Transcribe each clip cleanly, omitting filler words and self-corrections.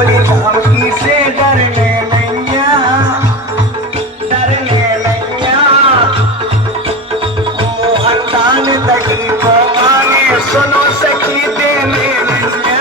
बोली धमकी से डरने नैया, डरने नैया। मोहनदान दही को मांगे सुनो सखी देने नैया।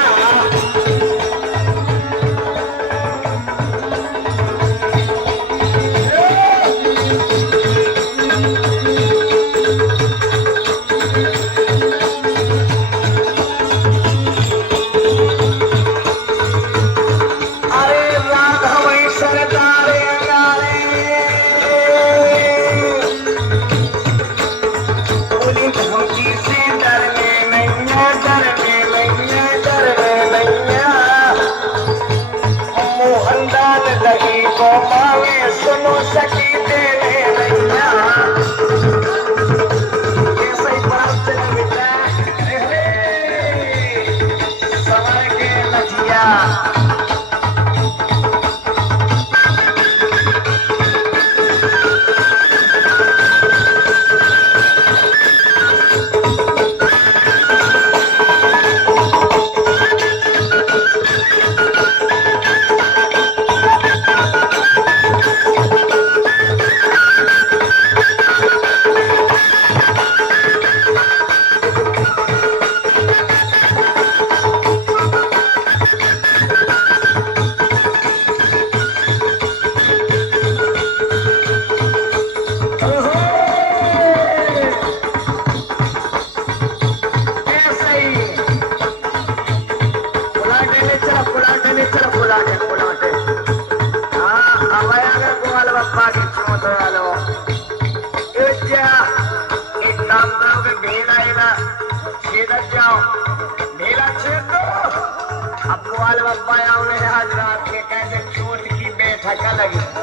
सुनो सखी देने नैया। ऐसे ही प्राप्त मिला समय के लजिया। अब बाल बाबा आज रात के कैसे चोट की बैठक लगी।